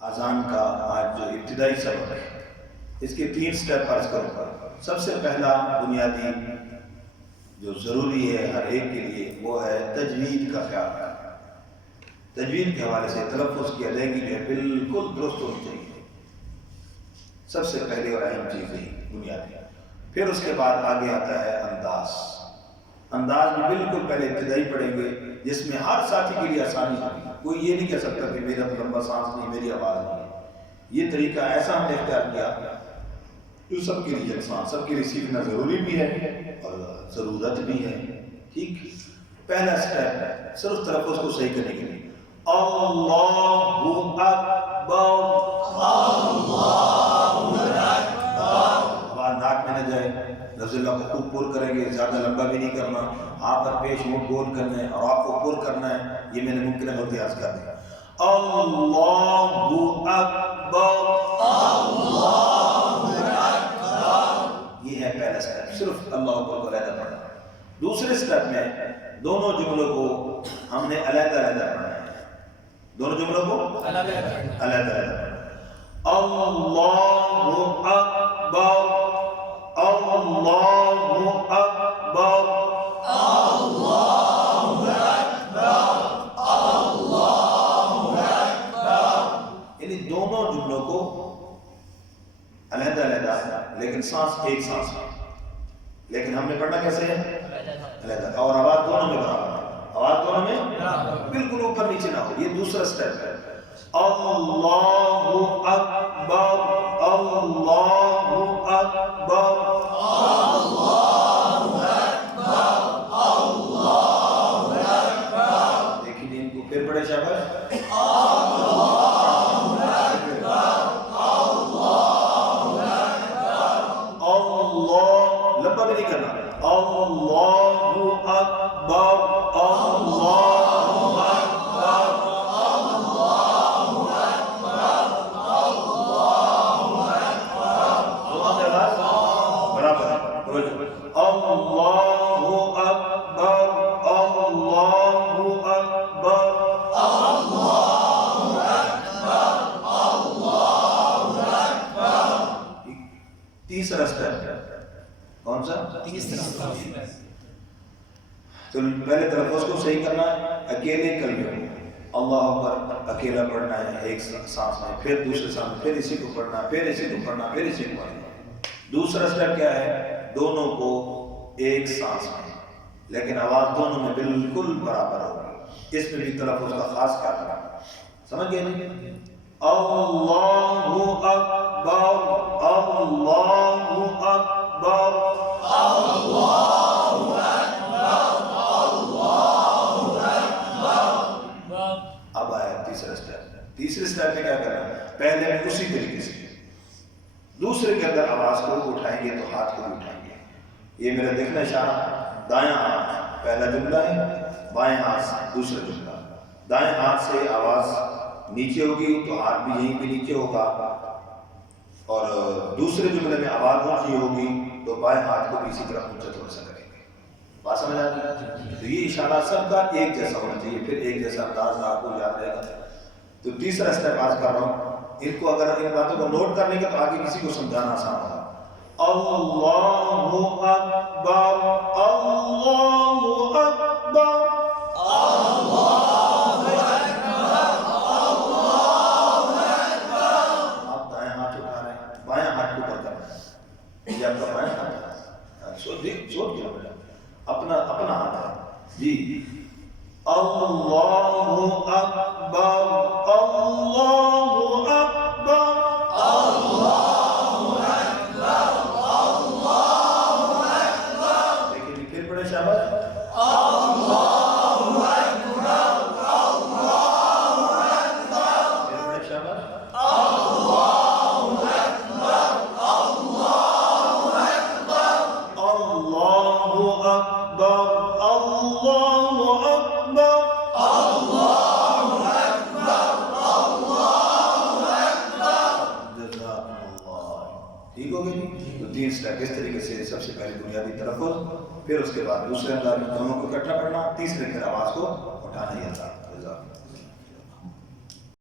اذان کا آج جو ابتدائی سبق ہے اس کے 3 سٹیپ عرض کروں گا۔ سب سے پہلا بنیادی جو ضروری ہے ہر ایک کے لیے وہ ہے تجوید کا خیال رکھنا۔ تجوید کے حوالے سے تلفظ کی ادائیگی جو ہے بالکل درست ہونی چاہیے، سب سے پہلے اور اہم چیز ہے بنیادی۔ پھر اس کے بعد آگے آتا ہے انداز۔ انداز میں بالکل پہلے ابتدائی پڑھیں گے جس میں ہر ساتھی کے لیے آسانی ہوگی۔ کوئی یہ نہیں کہہ سکتا کہ میرا تو لمبا سانس نہیں، میری آواز نہیں ہے۔ یہ طریقہ ایسا ہم نے اختیار کیا جو سب کے لیے آسان، سب کے لیے سیکھنا ضروری بھی ہے اور ضرورت بھی ہے۔ ٹھیک، پہلا سٹیپ صرف تلفظ کو صحیح کرنے کے لیے اللہ اکبر، آواز ناک میں نہ جائے، لفظ اللہ کو خوب پر کریں گے، زیادہ لمبا بھی نہیں کرنا، آپ پر پیش منہ گول کرنا ہے اور آپ کو پر کرنا ہے۔ یہ میں نے ممکن غلطی عرض کر دیا۔ اللہ اکبر، یہ ہے پہلا سٹیپ، صرف اللہ اکبر کو علیحدہ پڑھنا۔ دوسرے سٹیپ میں دونوں جملوں کو ہم نے علیحدہ علیحدہ پڑھنا ہے، دونوں جملوں کو علیحدہ علیحدہ۔ اللہ اکبر، اللہ اکبر، یعنی دونوں جملوں کو علیحدہ علیحدہ لیکن سانس ایک سانس میں، لیکن ہم نے پڑھنا کیسے ہے؟ علیحدہ، اور آواز دونوں میں برابر ہے، آواز دونوں میں بالکل اوپر نیچے نہ ہو۔ یہ دوسرا سٹیپ ہے۔ اللہ اکبر، اللہ اکبر، دیکھیے ان کو پھر پڑھے شاباش۔ لمبا بھی نہیں کرنا، اللہ اکبر، اللہ اکبر، برابر اللہ اکبر، اللہ اکبر۔ تیسرا سٹیپ کون سا؟ تیسرا۔ تو پہلے تلفظ کو صحیح کرنا ہے، اکیلے کلمے کو اللہ اکبر اکیلا پڑھنا ہے ایک سانس میں، پھر دوسرے سانس میں، پھر اسی کو پڑھنا، پھر اسی کو پڑھنا، پھر اسی کو پڑھنا۔ دوسرا سٹیپ کیا ہے؟ دونوں کو ایک سانس میں، لیکن آواز دونوں میں بالکل برابر ہوگی۔ اس میں بھی تلفظ کا خاص خیال رکھنا، سمجھ گئے نہیں؟ اللہ اکبر، اللہ اکبر، اب آیا تیسرا سٹیپ۔ تیسرے سٹیپ میں کیا کرنا ہے؟ پہلے میں اسی طریقے سے دوسرے کے اندر آواز کو اٹھائیں گے تو ہاتھ کو بھی اٹھائیں گے۔ یہ میرا دیکھنا اشارہ، دایاں ہاتھ پہلا جملہ ہے، بائیں ہاتھ سے دوسرا جملہ۔ دائیں ہاتھ سے آواز نیچے ہوگی تو ہاتھ بھی یہیں پہ نیچے ہوگا، اور دوسرے جملے میں آواز اونچی ہوگی تو بائیں ہاتھ کو بھی اسی طرح اونچا تھوڑا سا کریں گے۔ بات سمجھ آ گئی؟ تو یہ اشارہ سب کا ایک جیسا ہونا چاہیے، پھر ایک جیسا انداز آپ کو یاد رہے گا۔ تو تیسرا سٹیپ آج کر رہا ہوں، ان کو اگر ان باتوں کو نوٹ کرنے کا تو آگے کسی کو سمجھانا آسان ہوگا۔ اللہ اکبر، اللہ اکبر، آپ دائیں ہاتھ اٹھا رہے ہیں، بائیں ہاتھ کو اوپر کرنا ہے، یہ آپ کا بائیں ہاتھ ہے، سوچ گیا بیٹا، اپنا ہاتھ ہے جی۔ اللہ اکبر، اللہ اکبر، لیکن پھر پڑے شاباش، پھر پڑے شاباش، اللہ اکبر، اللہ اکبر، ٹھیک ہو گئی؟ تو 3 سٹیپ اس طریقے سے، سب سے پہلے بنیادی تلفظ، پھر اس کے بعد دوسرے انداز میں دونوں کو اکٹھا پڑھنا، تیسرے پھر آواز کو اٹھانا ہی آتا ہے۔